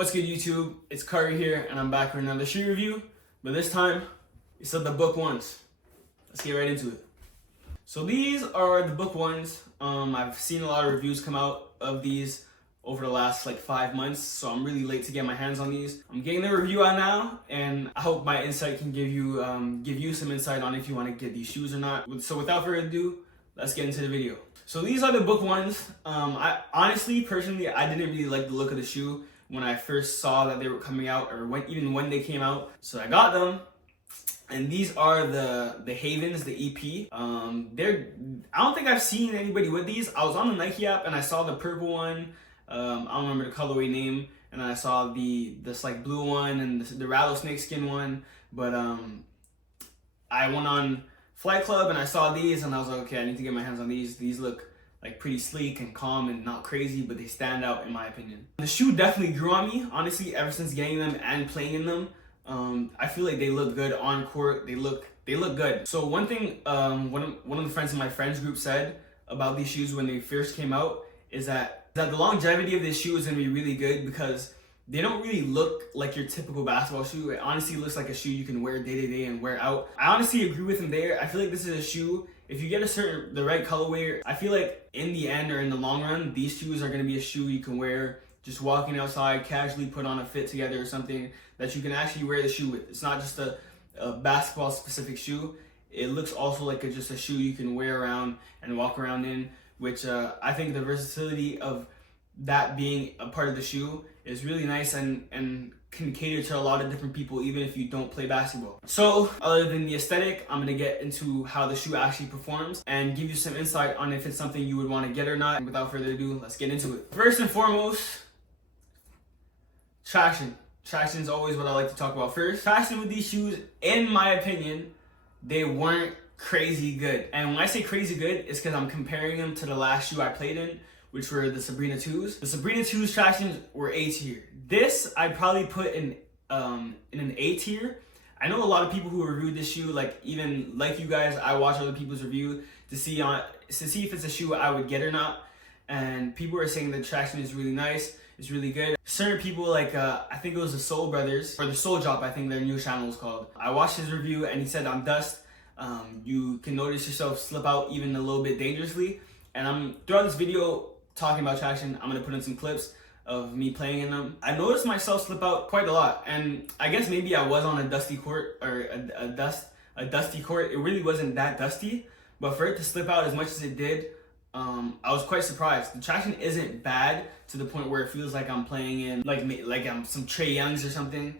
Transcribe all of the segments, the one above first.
What's good, YouTube? It's Curry here, and I'm back with another shoe review, but this time it's of the Book 1's. Let's get right into it. So these are the Book 1's. I've seen a lot of reviews come out of these over the last 5 months, so I'm really late to get my hands on these. I'm getting the review out now, and I hope my insight can give you some insight on if you want to get these shoes or not. So without further ado, let's get into the video. So these are the Book 1's. I honestly, personally, I didn't really like the look of the shoe when I first saw that they were coming out, or even when they came out. So I got them, and these are the Havens, the EP. I don't think I've seen anybody with these. I was on the Nike app and I saw the purple one. I don't remember the colorway name, and I saw this blue one and the rattlesnake skin one. But I went on Flight Club and I saw these, and I was like, okay, I need to get my hands on these. These look pretty sleek and calm and not crazy, but they stand out in my opinion. The shoe definitely grew on me, honestly, ever since getting them and playing in them. I feel like they look good on court. They look good. So one thing, one of the friends in my friends group said about these shoes when they first came out is that the longevity of this shoe is gonna be really good because they don't really look like your typical basketball shoe. It honestly looks like a shoe you can wear day to day and wear out. I honestly agree with him there. I feel like this is a shoe, if you get the right colorway, I feel like in the end or in the long run, these shoes are gonna be a shoe you can wear just walking outside, casually put on a fit together or something that you can actually wear the shoe with. It's not just a basketball specific shoe. It looks also like just a shoe you can wear around and walk around in, which I think the versatility of that being a part of the shoe is really nice and can cater to a lot of different people, even if you don't play basketball. So other than the aesthetic, I'm gonna get into how the shoe actually performs and give you some insight on if it's something you would want to get or not. Without further ado, let's get into it. First and foremost, traction. Traction is always what I like to talk about first. Traction with these shoes, in my opinion, they weren't crazy good. And when I say crazy good, it's because I'm comparing them to the last shoe I played in, which were the Sabrina 2's. The Sabrina 2's tractions were A tier. This I'd probably put in an A tier. I know a lot of people who reviewed this shoe, even you guys, I watch other people's review to see if it's a shoe I would get or not. And people are saying the traction is really nice, it's really good. Certain people I think it was the Soul Brothers, or the Soul Drop, I think their new channel is called. I watched his review and he said on dust, you can notice yourself slip out even a little bit dangerously. And throughout this video talking about traction, I'm gonna put in some clips of me playing in them. I noticed myself slip out quite a lot, and I guess maybe I was on a dusty court, or a dusty court. It really wasn't that dusty, but for it to slip out as much as it did, I was quite surprised. The traction isn't bad to the point where it feels like I'm playing in like I'm some Trey Youngs or something,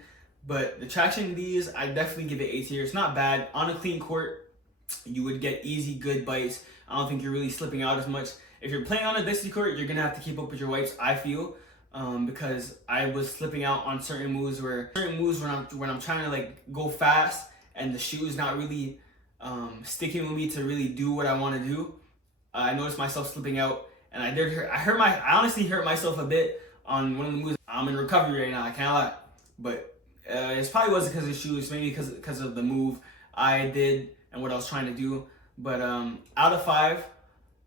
but the traction in these, I definitely give it A tier. It's not bad. On a clean court, you would get easy, good bites. I don't think you're really slipping out as much. If you're playing on a dusty court, you're gonna have to keep up with your wipes, I feel, because I was slipping out on certain moves when I'm trying to go fast and the shoe is not really sticking with me to really do what I want to do. I noticed myself slipping out, and I honestly hurt myself a bit on one of the moves. I'm in recovery right now, I can't lie, but it probably wasn't because of the shoes, maybe because of the move I did and what I was trying to do. But out of 5,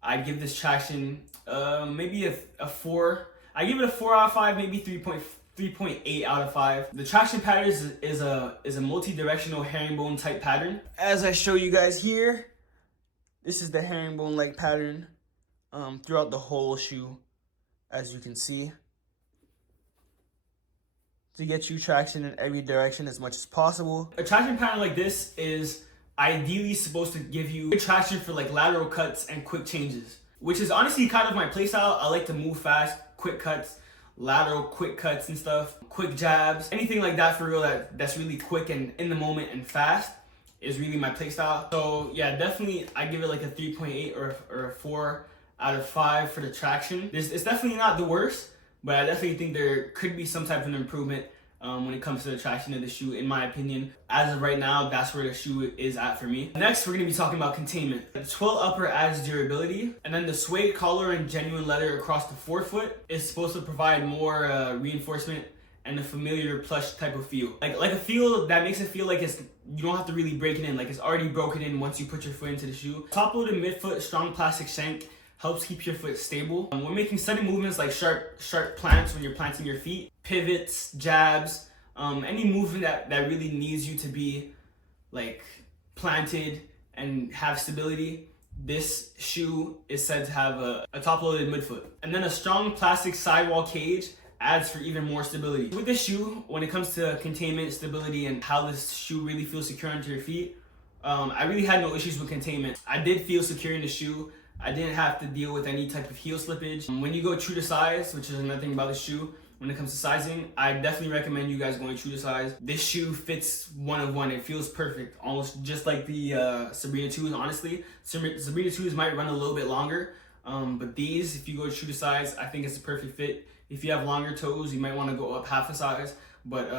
I'd give this traction maybe a 4. I give it a 4 out of 5, maybe 3.8 out of 5. The traction pattern is a multi-directional herringbone type pattern. As I show you guys here, this is the herringbone-like pattern throughout the whole shoe, as you can see, to get you traction in every direction as much as possible. A traction pattern like this is ideally supposed to give you good traction for lateral cuts and quick changes, which is honestly kind of my playstyle. I like to move fast, quick cuts, lateral quick cuts and stuff, quick jabs, anything like that for real that's really quick and in the moment and fast is really my playstyle. So yeah, definitely I give it a 3.8 or a 4 out of 5 for the traction. It's definitely not the worst, but I definitely think there could be some type of improvement when it comes to the traction of the shoe, in my opinion. As of right now, that's where the shoe is at for me. Next, we're gonna be talking about containment. The twill upper adds durability, and then the suede collar and genuine leather across the forefoot is supposed to provide more reinforcement and a familiar plush type of feel. Like a feel that makes it feel like you don't have to really break it in, like it's already broken in once you put your foot into the shoe. Top loaded midfoot strong plastic shank helps keep your foot stable. When making sudden movements like sharp plants when you're planting your feet, pivots, jabs, any movement that really needs you to be like planted and have stability, this shoe is said to have a top-loaded midfoot. And then a strong plastic sidewall cage adds for even more stability. With this shoe, when it comes to containment, stability, and how this shoe really feels secure onto your feet, I really had no issues with containment. I did feel secure in the shoe. I didn't have to deal with any type of heel slippage. When you go true to size, which is another thing about the shoe, when it comes to sizing, I definitely recommend you guys going true to size. This shoe fits 1 of 1. It feels perfect, almost just like the Sabrina 2s, honestly. Sabrina 2s might run a little bit longer, but these, if you go true to size, I think it's a perfect fit. If you have longer toes, you might want to go up half a size, but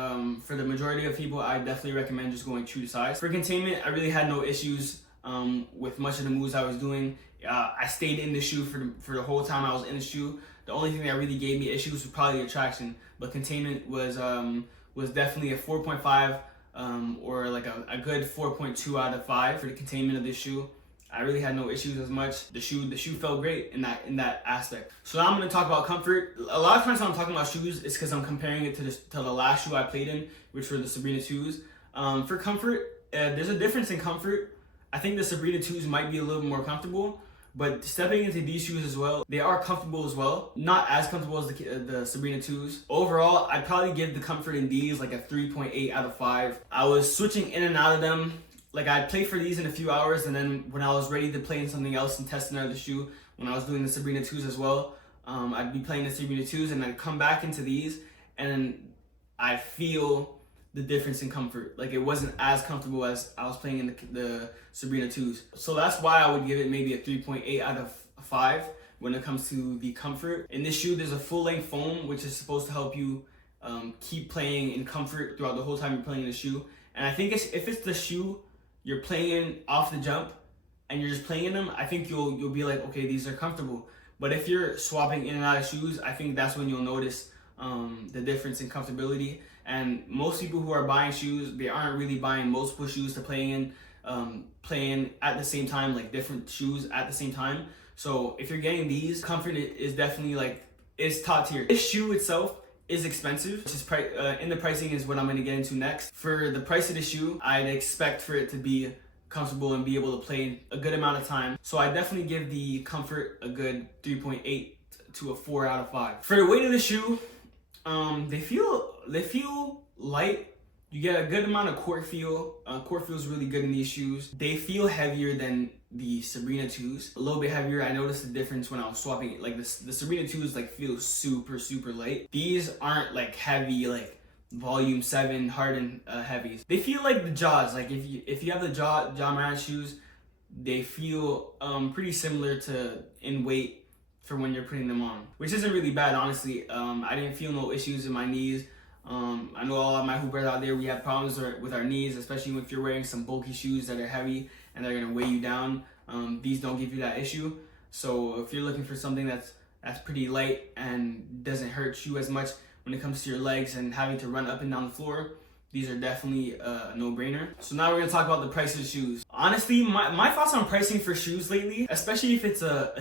for the majority of people, I definitely recommend just going true to size. For containment, I really had no issues with much of the moves I was doing. I stayed in the shoe for the whole time I was in the shoe. The only thing that really gave me issues was probably the traction, but containment was definitely a 4.5 or like a good 4.2 out of 5 for the containment of this shoe. I really had no issues as much. The shoe felt great in that aspect. So now I'm gonna talk about comfort. A lot of times when I'm talking about shoes, it's because I'm comparing it to the last shoe I played in, which were the Sabrina 2s. For comfort, there's a difference in comfort. I think the Sabrina 2s might be a little more comfortable, but stepping into these shoes as well, they are comfortable as well. Not as comfortable as the Sabrina 2s. Overall, I'd probably give the comfort in these like a 3.8 out of 5. I was switching in and out of them. Like I'd play for these in a few hours, and then when I was ready to play in something else and test another shoe, when I was doing the Sabrina 2s as well, I'd be playing the Sabrina 2s and I'd come back into these and I feel the difference in comfort. Like it wasn't as comfortable as I was playing in the Sabrina 2s. So that's why I would give it maybe a 3.8 out of 5 when it comes to the comfort. In this shoe, there's a full-length foam, which is supposed to help you keep playing in comfort throughout the whole time you're playing in the shoe. And I think if it's the shoe you're playing in off the jump and you're just playing in them, I think you'll be like, okay, these are comfortable. But if you're swapping in and out of shoes, I think that's when you'll notice the difference in comfortability. And most people who are buying shoes, they aren't really buying multiple shoes to playing at the same time, like different shoes at the same time. So if you're getting these, comfort is definitely like, it's top tier. This shoe itself is expensive, which is in the pricing is what I'm going to get into next. For the price of the shoe, I'd expect for it to be comfortable and be able to play a good amount of time. So I definitely give the comfort a good 3.8 to a 4 out of 5. For the weight of the shoe, they feel light. You get a good amount of court feel. Court feels really good in these shoes. They feel heavier than the Sabrina 2s. A little bit heavier. I noticed the difference when I was swapping it. Like the Sabrina 2s like feel super light. These aren't like heavy, like volume 7 hardened heavies. They feel like the Jaws. Like if you have the John Moran shoes, they feel pretty similar to in weight for when you're putting them on, which isn't really bad, honestly. I didn't feel no issues in my knees. I know a lot of my hoopers out there, we have problems with our knees, especially if you're wearing some bulky shoes that are heavy and they're gonna weigh you down. These don't give you that issue. So if you're looking for something that's pretty light and doesn't hurt you as much when it comes to your legs and having to run up and down the floor, these are definitely a no-brainer. So now we're gonna talk about the price of the shoes. Honestly, my thoughts on pricing for shoes lately, especially if it's a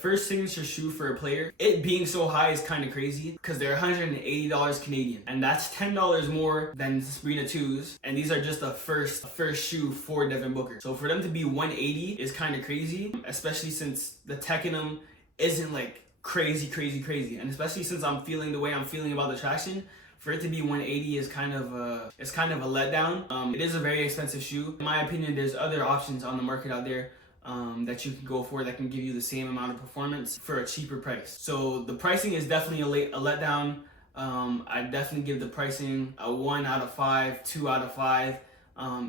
first signature shoe for a player, it being so high is kind of crazy because they're $180 Canadian, and that's $10 more than the Sabrina 2s, and these are just a first shoe for Devin Booker. So for them to be $180 is kind of crazy, especially since the tech in them isn't like crazy, and especially since I'm feeling the way I'm feeling about the traction. For it to be $180 is kind of a letdown. It is a very expensive shoe. In my opinion, there's other options on the market out there that you can go for that can give you the same amount of performance for a cheaper price. So the pricing is definitely a letdown. I definitely give the pricing a 1 out of 5, 2 out of 5.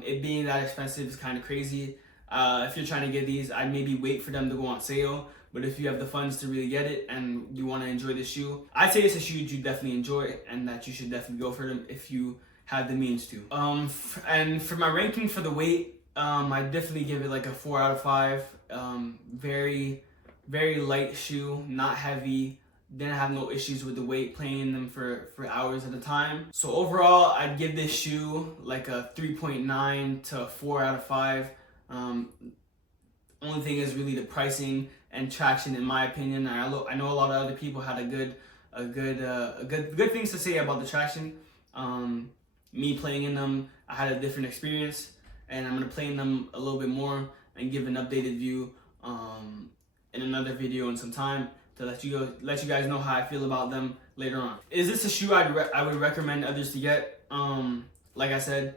It being that expensive is kind of crazy. If you're trying to get these, I'd maybe wait for them to go on sale. But if you have the funds to really get it and you want to enjoy this shoe, I'd say it's a shoe you definitely enjoy and that you should definitely go for them if you have the means to. And for my ranking for the weight, I definitely give it like a 4 out of 5. Very light shoe, not heavy. Didn't have no issues with the weight, playing them for hours at a time. So overall, I'd give this shoe like a 3.9 to a 4 out of 5. Only thing is really the pricing and traction, in my opinion. And I know a lot of other people had good things to say about the traction. Me playing in them, I had a different experience, and I'm gonna play in them a little bit more and give an updated view in another video in some time to let you guys know how I feel about them later on. Is this a shoe I would recommend others to get? Like I said,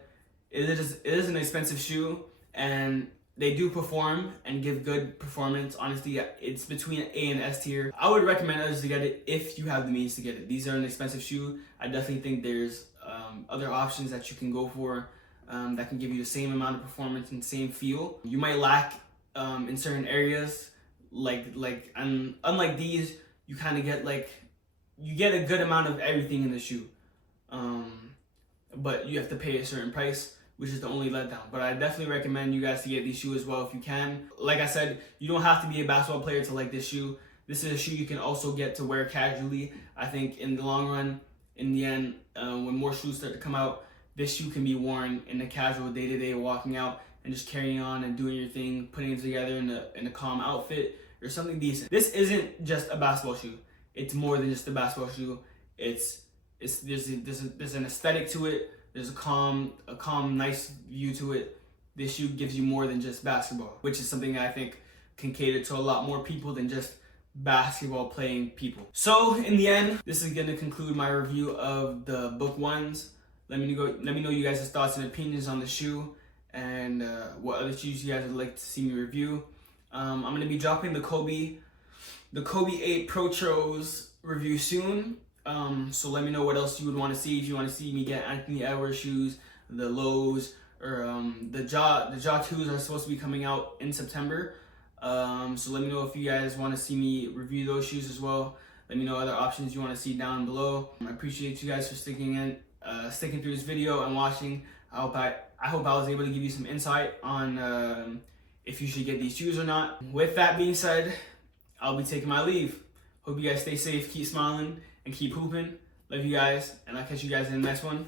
it is an expensive shoe, and they do perform and give good performance. Honestly, it's between A and S tier. I would recommend others to get it if you have the means to get it. These are an expensive shoe. I definitely think there's other options that you can go for that can give you the same amount of performance and same feel. You might lack in certain areas, unlike these, you kind of get you get a good amount of everything in the shoe, but you have to pay a certain price, which is the only letdown. But I definitely recommend you guys to get these shoes as well if you can. Like I said, you don't have to be a basketball player to like this shoe. This is a shoe you can also get to wear casually. I think in the long run, in the end, when more shoes start to come out, this shoe can be worn in a casual day-to-day walking out and just carrying on and doing your thing, putting it together in a calm outfit or something decent. This isn't just a basketball shoe. It's more than just a basketball shoe. There's an aesthetic to it. There's a calm, nice view to it. This shoe gives you more than just basketball, which is something I think can cater to a lot more people than just basketball playing people. So in the end, this is gonna conclude my review of the Book 1's. Let me know you guys' thoughts and opinions on the shoe, and what other shoes you guys would like to see me review. I'm gonna be dropping the Kobe 8 Protros review soon. So let me know what else you would want to see. If you want to see me get Anthony Edwards shoes, the Lows, or the Ja 2s are supposed to be coming out in September. So let me know if you guys want to see me review those shoes as well. Let me know other options you want to see down below. I appreciate you guys for sticking through this video and watching. I hope I was able to give you some insight on if you should get these shoes or not. With that being said, I'll be taking my leave. Hope you guys stay safe, keep smiling, and keep hooping. Love you guys, and I'll catch you guys in the next one.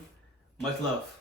Much love.